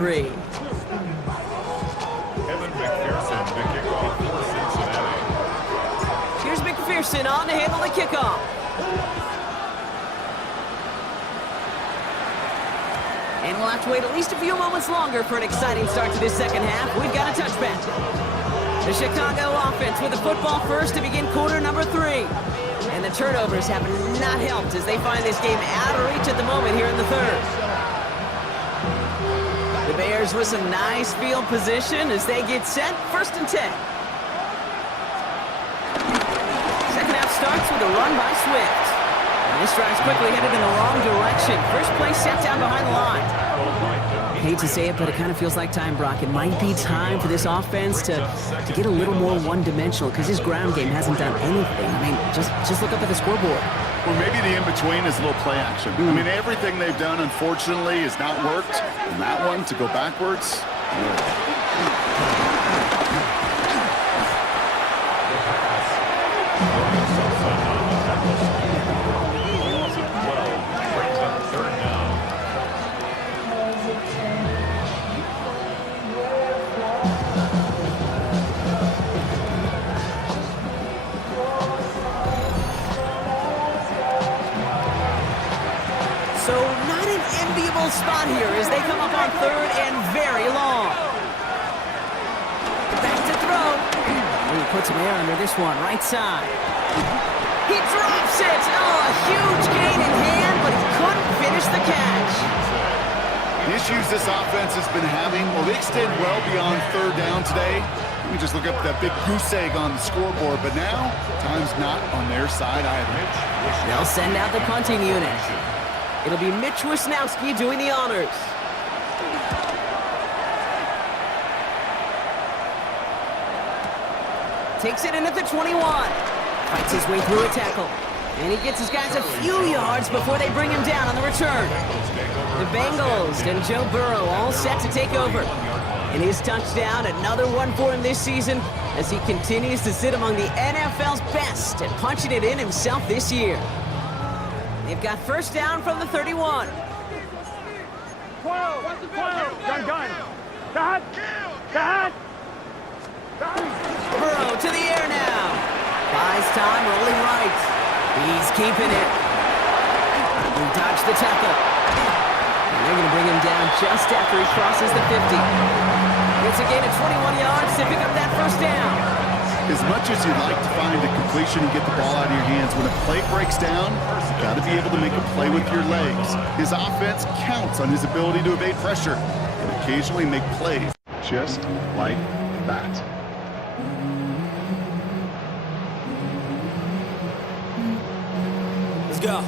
3. Kevin McPherson to kick off for Cincinnati. Here's McPherson on to handle the kickoff. And we'll have to wait at least a few moments longer for an exciting start to this second half. We've got a touchback. The Chicago offense with the football first to begin quarter number 3. And the turnovers have not helped as they find this game out of reach at the moment here in the third. The Bears with some nice field position as they get set. 1st and 10. Second half starts with a run by Swift. And this drive's quickly headed in the wrong direction. First play set down behind the line. Hate to say it, but it kind of feels like time, Brock. It might be time for this offense to get a little more one-dimensional because his ground game hasn't done anything. I mean, just look up at the scoreboard. Well, maybe the in-between is a little play action. I mean, everything they've done, unfortunately, has not worked. And that one, to go backwards, So not an enviable spot here as they come up on 3rd and very long. Back to throw. He puts some air under this one, right side. He drops it. Oh, a huge gain in hand, but he couldn't finish the catch. the issues this offense has been having, well, they extend well beyond 3rd down today. You can just look up that big goose egg on the scoreboard, but now, time's not on their side either. They'll send out the punting unit. It'll be Mitch Wisnowski doing the honors. Takes it in at the 21. Fights his way through a tackle. And he gets his guys a few yards before they bring him down on the return. The Bengals and Joe Burrow all set to take over. And his touchdown, another one for him this season as he continues to sit among the NFL's best at punching it in himself this year. They've got 1st down from the 31. 12. Gun. Dad. Burrow to the air now. Buys time, rolling right. He's keeping it. He dodged the tackle. And they're going to bring him down just after he crosses the 50. It's a gain of 21 yards to pick up that 1st down. As much as you'd like to find a completion and get the ball out of your hands, when a play breaks down, you've got to be able to make a play with your legs. His offense counts on his ability to evade pressure and occasionally make plays just like that. Let's go.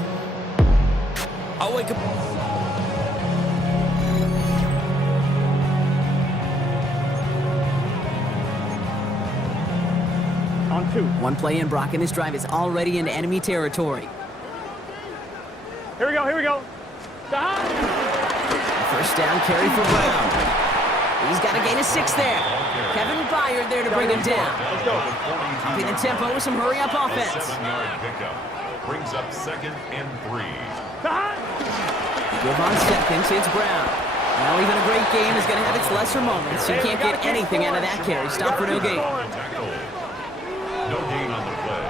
I'll wake up. On 2. One play in, Brock, and this drive is already into enemy territory. Here we go. First down carry for Brown. He's got a gain of 6 there. Kevin Byard there to bring him down. Copy the tempo with some hurry-up offense. Brings up 2nd and 3. Give on 2nd, it's Brown. Now even a great game is going to have its lesser moments. You can't get anything out of that carry. Stop for no gain. No gain on the play.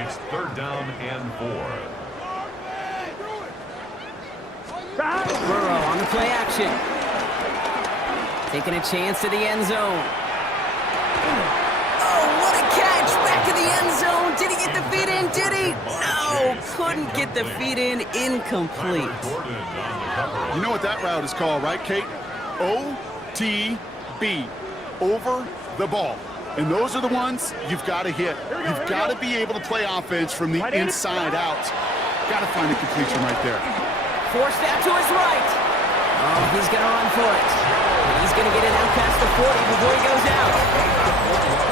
It's 3rd down and 4. Burrow on the play action. Taking a chance to the end zone. Oh, what a catch! Back to the end zone. Did he get the feet in? Did he? No, couldn't get the feet in. Incomplete. You know what that route is called, right, Kate? OTB. Over the ball. And those are the ones you've got to hit. You've got to be able to play offense from the inside out. Got to find a completion right there. Forced out to his right. Oh, he's going to run for it. He's going to get it out past the 40 before he goes out.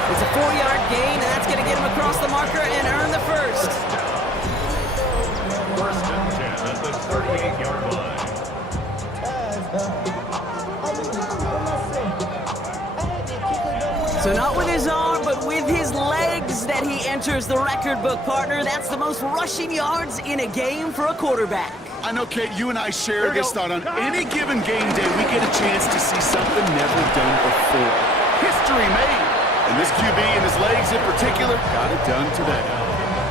It's a 4-yard gain, and that's going to get him across the marker and earn the 1st. 1st and 10 at the 38-yard line. So not with his arm, but with his legs that he enters the record book, partner. That's the most rushing yards in a game for a quarterback. I know, Kate, you and I share this thought. On any given game day, we get a chance to see something never done before. History made. And this QB and his legs in particular got it done today.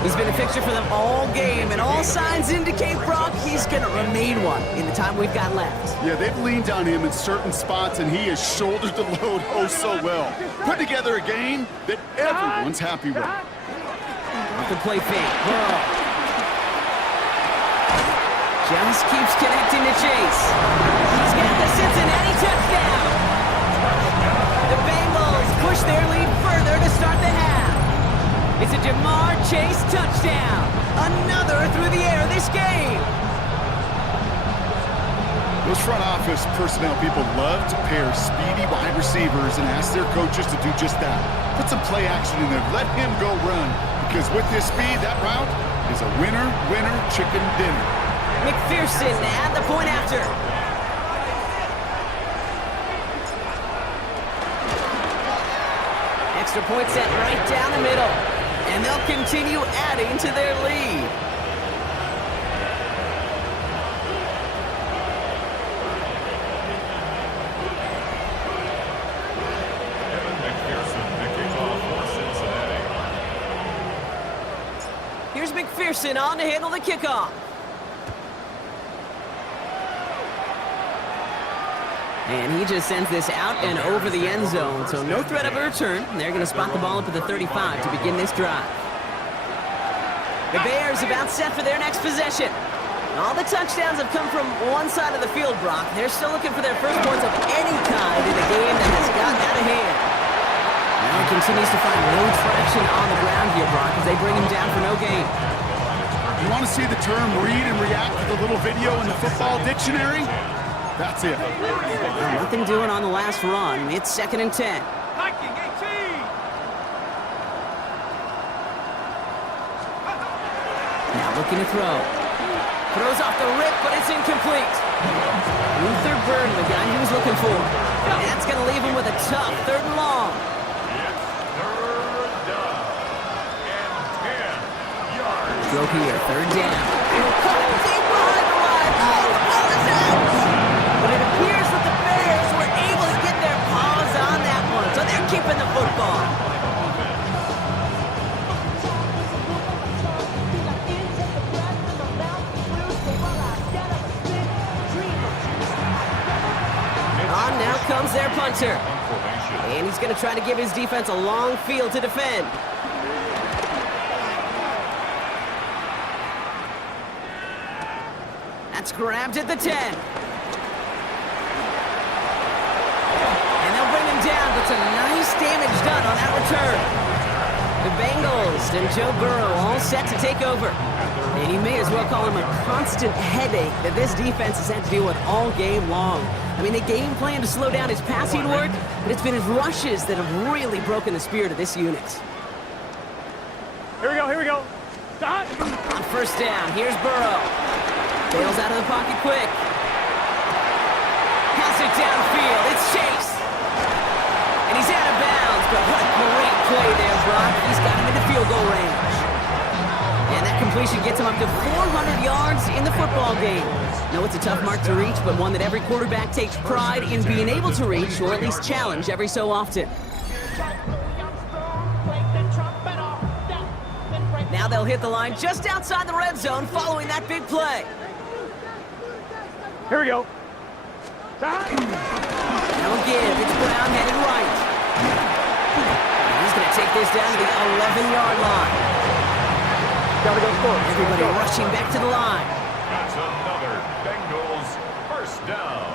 He's been a fixture for them all game, and all signs indicate, Brock, he's going to remain one in the time we've got left. Yeah, they've leaned on him in certain spots, and he has shouldered the load oh so well. Put together a game that everyone's happy with. Off the play fake. Burrow. Just keeps connecting to Chase. He's got the Cincinnati touchdown. The Bengals push their lead further to start the half. It's a Jamar Chase touchdown. Another through the air this game. Those front office personnel people love to pair speedy wide receivers and ask their coaches to do just that. Put some play action in there. Let him go run. Because with his speed, that route is a winner, winner, chicken dinner. McPherson at the point after. Extra point set right down the middle. And they'll continue adding to their lead. Here's McPherson on to handle the kickoff. And he just sends this out and over the end zone, so no threat of a return. They're going to spot the ball up at the 35 to begin this drive. The Bears about set for their next possession. All the touchdowns have come from one side of the field, Brock. They're still looking for their first points of any kind in a game that has gotten out of hand. Now he continues to find no traction on the ground here, Brock, as they bring him down for no gain. You want to see the term read and react to the little video in the football dictionary? That's it. Nothing doing on the last run. It's 2nd and 10. Now looking to throw. Throws off the rip, but it's incomplete. Luther Burden, the guy he was looking for. That's going to leave him with a tough 3rd and long. Throw here, 3rd down. Caught deep behind the line. Oh, the ball is out. But it appears that the Bears were able to get their paws on that one, so they're keeping the football. On now comes their punter. And he's going to try to give his defense a long field to defend. That's grabbed at the 10. And they'll bring him down, but some nice damage done on that return. The Bengals and Joe Burrow all set to take over. And you may as well call him a constant headache that this defense has had to deal with all game long. I mean, they game plan to slow down his passing work, but it's been his rushes that have really broken the spirit of this unit. Here we go, here we go. Dot. On 1st down, here's Burrow. Bails out of the pocket quick. Pass it downfield. It's Chase. And he's out of bounds, but what a great play there, Brock. He's got him into field goal range. And that completion gets him up to 400 yards in the football game. No, it's a tough mark to reach, but one that every quarterback takes pride in being able to reach, or at least challenge every so often. Now they'll hit the line just outside the red zone following that big play. Here we go. Now again, it's Brown headed right. And he's going to take this down to the 11-yard line. Gotta go score. Everybody rushing back to the line. That's another Bengals 1st down.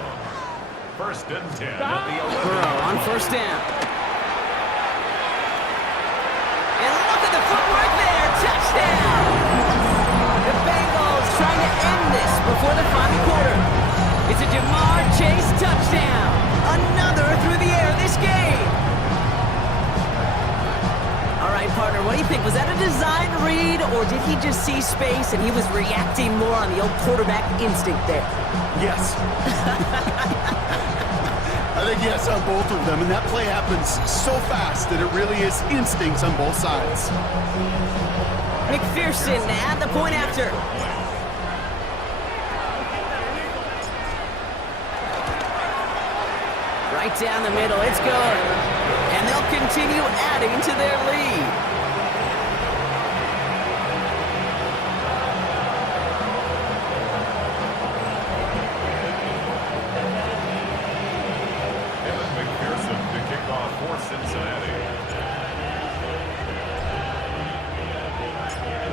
1st and 10 at the 11. Burrow on 1st down. And look at the footwork there. Touchdown! The Bengals trying to end this before the final quarter. It's a Jamar Chase touchdown. Another through the air this game. All right, partner, what do you think? Was that a design read, or did he just see space and he was reacting more on the old quarterback instinct there? Yes. I think yes on both of them, and that play happens so fast that it really is instincts on both sides. McPherson at the point after. right down the middle. It's good. And they'll continue adding to their lead.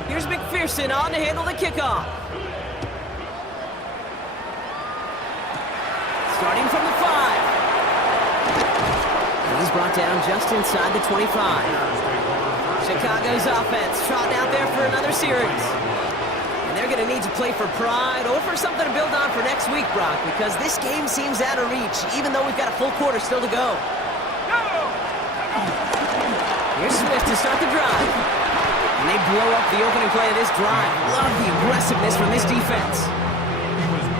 Here's McPherson on to handle the kickoff. Starting from the 5. And he's brought down just inside the 25. Chicago's offense trotting out there for another series. And they're going to need to play for pride or for something to build on for next week, Brock, because this game seems out of reach, even though we've got a full quarter still to go. Here's Swift to start the drive. And they blow up the opening play of this drive. Love the aggressiveness from this defense.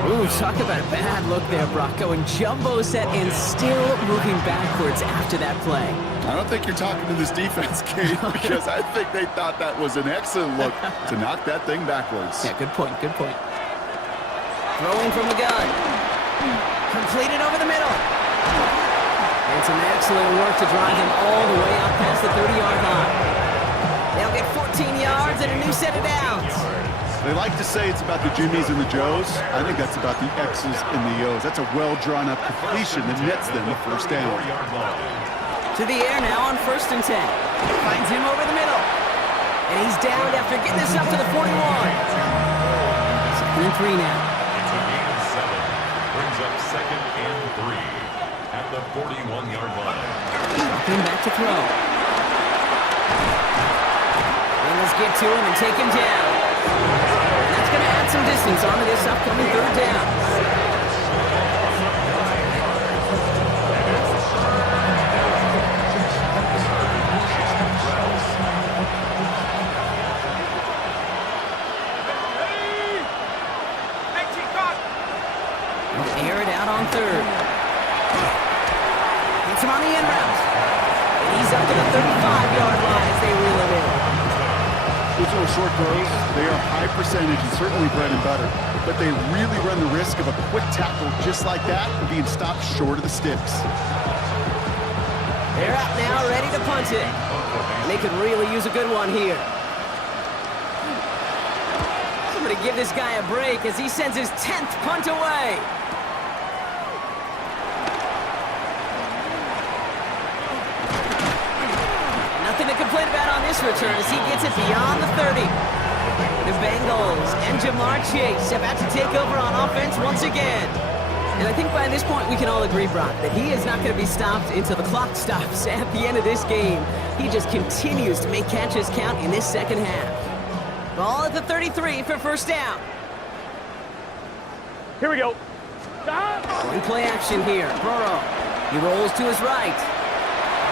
Ooh, talk about a bad look there, Brock. Going jumbo set and still moving backwards after that play. I don't think you're talking to this defense, Kate, because I think they thought that was an excellent look to knock that thing backwards. Yeah, good point, good point. Throwing from the gun. Completed over the middle. And some excellent work to drive them all the way out past the 30-yard line. They'll get 14 yards and a new set of downs. They like to say it's about the Jimmies and the Joes. I think that's about the X's and the O's. That's a well-drawn-up completion that nets them the first down. To the air now on 1st and 10. Finds him over the middle. And he's down after getting this up to the 41. 2nd and 3 now. It's a gain of 7. Brings up 2nd and 3 at the 41-yard line. Dropping back to throw. Let's get to him and take him down. And that's going to add some distance onto this upcoming 3rd down. We'll air it out on 3rd. Hits him on the end route. And he's up to the 35-yard line as they reel him in. Those little short throws, they are high percentage and certainly bread and butter, but they really run the risk of a quick tackle just like that and being stopped short of the sticks. They're out now, ready to punt it. And they could really use a good one here. Somebody give this guy a break as he sends his 10th punt away. Nothing to complain about on this return as he gets it beyond the 30. The Bengals and Jamar Chase about to take over on offense once again. And I think by this point we can all agree, Brock, that he is not going to be stopped until the clock stops at the end of this game. He just continues to make catches count in this second half. Ball at the 33 for 1st down. Here we go. One play action here. Burrow. He rolls to his right.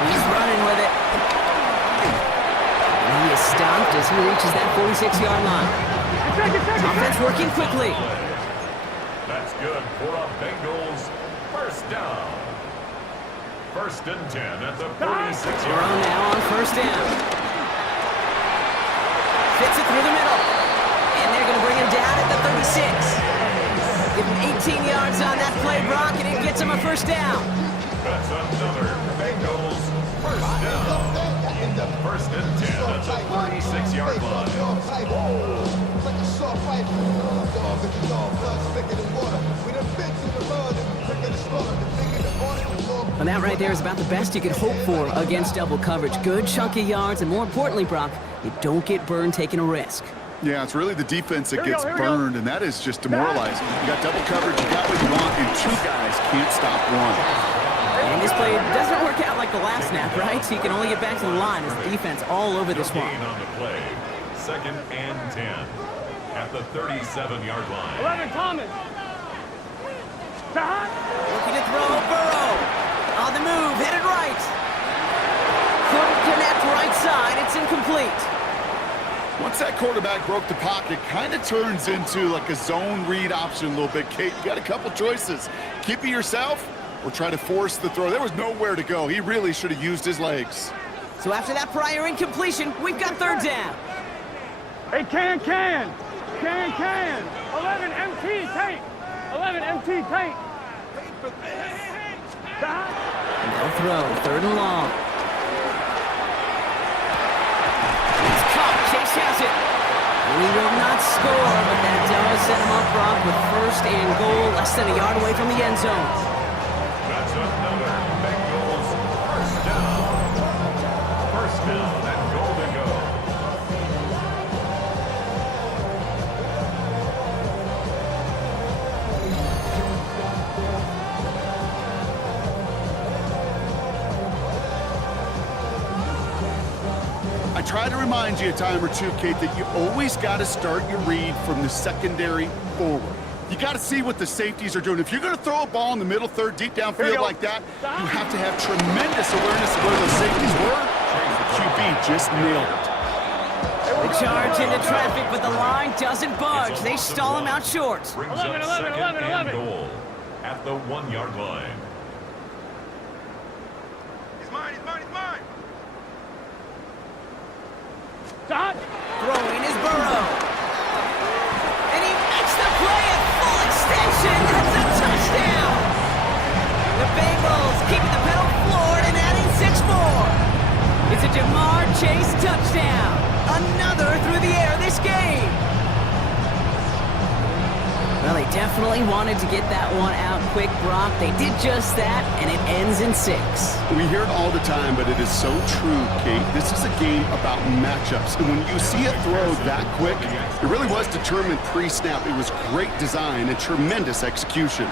He's running with it. And he is stopped as he reaches that 46-yard line. Offense working quickly. That's good for a Bengals 1st down. 1st and 10 at the 46-yard Burrow line. now on 1st down. Fits it through the middle. And they're going to bring him down at the 36. Give him 18 yards on that play, Brock, and it gets him a 1st down. That's another Bengals 1st down. 1st and 10 at the 46-yard line. And that right there is about the best you could hope for against double coverage. Good chunky yards, and more importantly, Brock, you don't get burned taking a risk. Yeah, it's really the defense that gets burned, and that is just demoralizing. You got double coverage, you got what you want, and 2 guys can't stop one. And this play doesn't work out like the last snap, right? So you can only get back to the line as the defense all over this one. On the play, 2nd and 10 at the 37-yard line. 11 Thomas. Looking to throw, Burrow. On the move, headed right. Couldn't connect right side, it's incomplete. Once that quarterback broke the pocket, kind of turns into like a zone read option a little bit. Kate, you got a couple choices. Keep it yourself or try to force the throw. There was nowhere to go. He really should have used his legs. So after that prior incompletion, we've got 3rd down. Hey, can. 11 MT tank. 11 MT tank. And they'll throw, 3rd and long. It's caught, Chase has it. And he will not score, but that does set him up, Brock, with 1st and goal, less than a yard away from the end zone. That's another Bengals first down. First down and goal to go. I try to remind you a time or two, Kate, that you always got to start your read from the secondary forward. You got to see what the safeties are doing. If you're going to throw a ball in the middle third, deep downfield like that, you have to have tremendous awareness of where those safeties were. The QB just nailed it. They charge into traffic, but the line doesn't budge. They stall him out short. Brings up 2nd and goal at the 1-yard line. He's mine, he's mine, he's mine. Throwing is Burrow. And he makes the play at full extension. That's a touchdown. The Bengals keeping the pedal floored and adding 6 more. It's a Jamar Chase touchdown. Another through the air this game. Well, they definitely wanted to get that one out quick, Brock. They did just that, and it ends in 6. We hear it all the time, but it is so true, Kate. This is a game about matchups. And when you see a throw that quick, it really was determined pre-snap. It was great design and tremendous execution.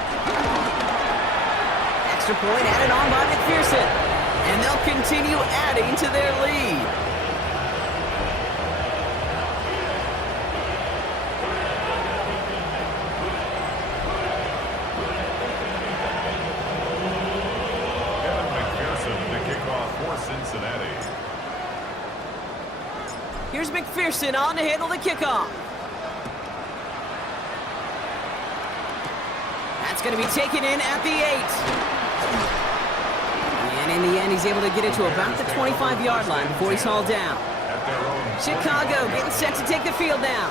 Extra point added on by McPherson. And they'll continue adding to their lead. Cincinnati. Here's McPherson on to handle the kickoff. That's going to be taken in at the 8. And in the end, he's able to get it to about the 25-yard line before he's hauled down. Chicago getting set to take the field now.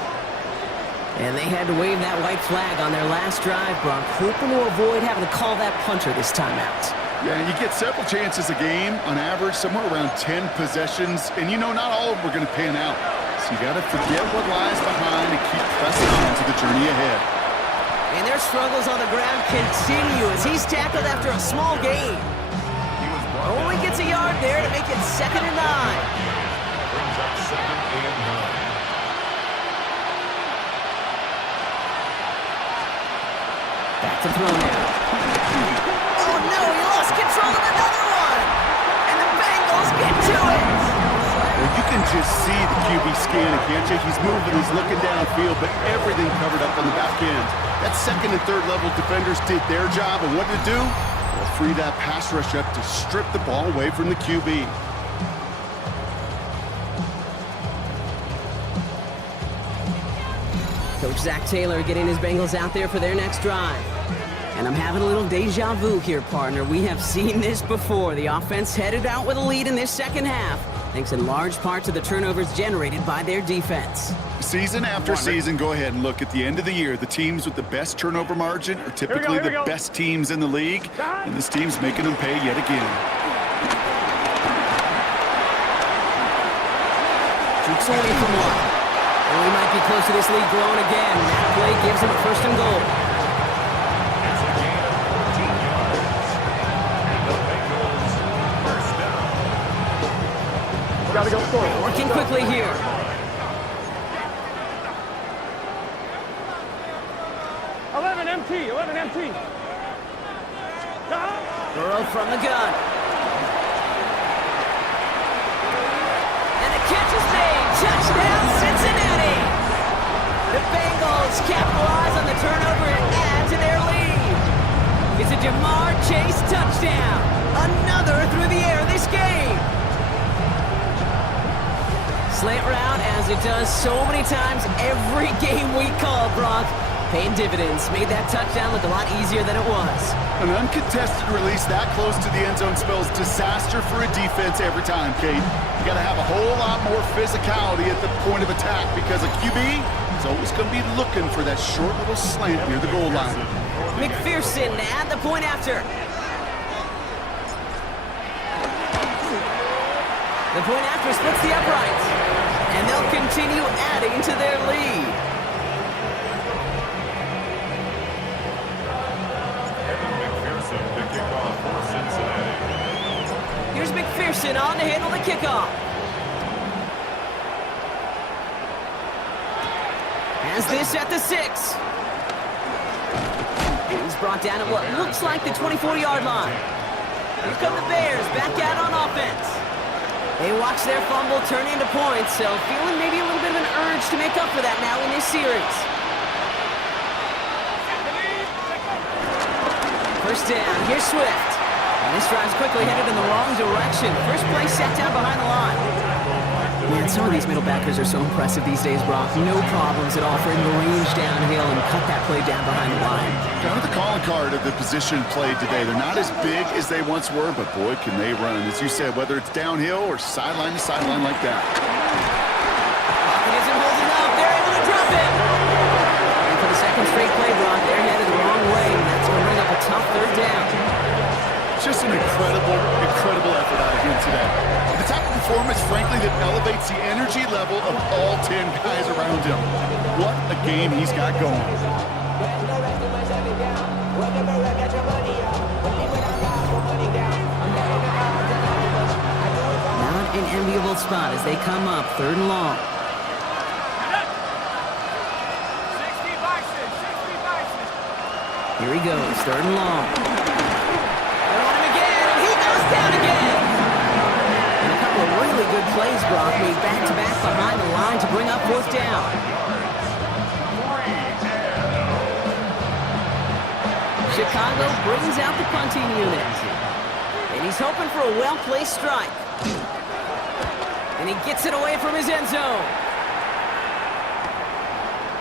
And they had to wave that white flag on their last drive, Brock, hoping to avoid having to call that punter this time out. Yeah, you get several chances a game, on average, somewhere around 10 possessions, and you know not all of them are going to pan out. So you got to forget what lies behind and keep pressing on to the journey ahead. And their struggles on the ground continue as he's tackled after a small gain. Only gets a yard there to make it 2nd and 9. Brings up 2nd and 9. Back to throw now. Oh no, he lost control of another one! And the Bengals get to it! Well, you can just see the QB scanning, can't you? He's moving, he's looking downfield, but everything covered up on the back end. That 2nd and 3rd level defenders did their job, and what did it do? Well, free that pass rush up to strip the ball away from the QB. Coach Zach Taylor getting his Bengals out there for their next drive. And I'm having a little deja vu here, partner. We have seen this before. The offense headed out with a lead in this 2nd half, thanks in large part to the turnovers generated by their defense. Season after season, go ahead and look at the end of the year. The teams with the best turnover margin are typically the best teams in the league, and this team's making them pay yet again. Juke's away from one. And we might be close to this lead growing again. That play gives him a 1st and goal. Gotta go forward. Working quickly here. Eleven MT. Burrow from the gun. And the catch is made. Touchdown, Cincinnati. The Bengals capitalize on the turnover and add to their lead. It's a Jamar Chase touchdown. Another through the air this game. Slant route, as it does so many times every game we call, Brock. Paying dividends. Made that touchdown look a lot easier than it was. An uncontested release that close to the end zone spells disaster for a defense every time, Kate. You got to have a whole lot more physicality at the point of attack because a QB is always going to be looking for that short little slant near the goal line. McPherson to add the point after. The point after splits the uprights, and they'll continue adding to their lead. McPherson to kick off for Cincinnati. Here's McPherson on to handle the kickoff. Has this at the 6. He's brought down at what looks like the 24-yard line. Here come the Bears back out on offense. They watch their fumble turn into points, so feeling maybe a little bit of an urge to make up for that now in this series. First down, here's Swift. And this drive's quickly headed in the wrong direction. First play set down behind the line. Man, some of these middle backers are so impressive these days, Brock. No problems at all for him to range downhill and cut that play down behind the line. Kind of the calling card of the position played today. They're not as big as they once were, but boy, can they run. As you said, whether it's downhill or sideline to sideline like that. Pocket isn't holding up. They're able to drop him. And for the second straight play, Brock, they're headed the wrong way, and that's going to bring up a tough third down. Just an incredible, incredible effort out of him today. The type of performance, frankly, that elevates the energy level of all 10 guys around him. What a game he's got going. Not an enviable spot as they come up, 3rd and long. 60 bison. Here he goes, 3rd and long. They want him again, and he goes down again. And a couple of really good plays, Brock, made back-to-back behind the line to bring up 4th down. Chicago brings out the punting unit. And he's hoping for a well-placed strike. And he gets it away from his end zone.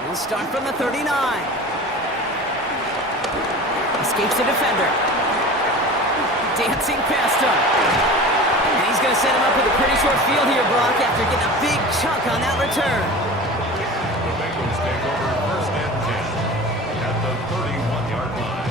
He'll start from the 39. Escapes the defender. Dancing past him. And he's going to set him up with a pretty short field here, Brock, after getting a big chunk on that return. The Bengals take over 1st and 10 at the 31-yard line.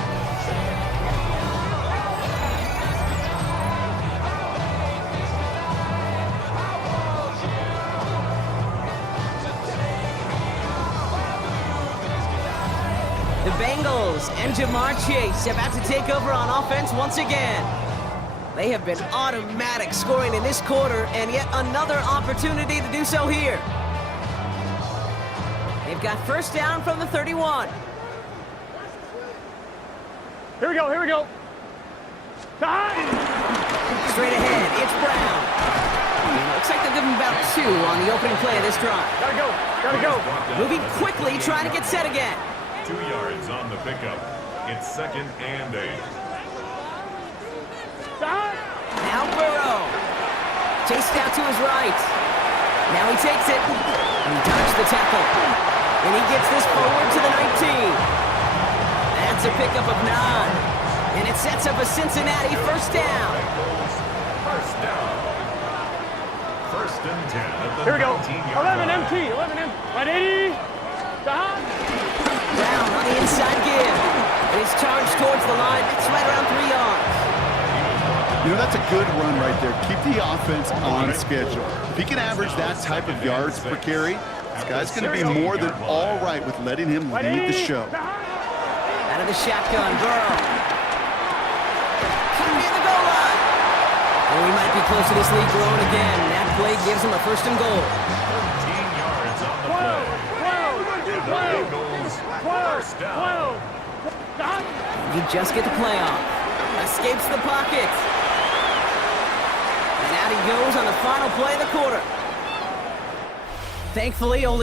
The Bengals and Jamar Chase about to take over on offense once again. They have been automatic scoring in this quarter, and yet another opportunity to do so here. They've got first down from the 31. Here we go, here we go. Straight ahead, it's Brown. And it looks like they'll give him about 2 on the opening play of this drive. Gotta go, gotta go. Moving quickly, trying to get set again. 2 yards on the pickup. It's 2nd and 8. Now Burrow. Chased out to his right. Now he takes it. And he dodged the tackle. And he gets this forward to the 19. That's a pickup of 9. And it sets up a Cincinnati first down. First down. 1st and 10 at the Here we go. 19-yard 11 line. MT, 11 M. Right 80. Brown on the inside give. And he's charged towards the line. It's right around 3 yards. You know, that's a good run right there. Keep the offense on schedule. If he can average that type of yards per carry, this guy's going to be more than all right with letting him lead the show. Out of the shotgun, Burrow. Coming near the goal line. And we might be close to this lead growing again. That play gives him a 1st and goal. 13 yards on the play. And the Bengals first down. You just get the play off. Escapes the pocket. And out he goes on the final play of the quarter. Thankfully, only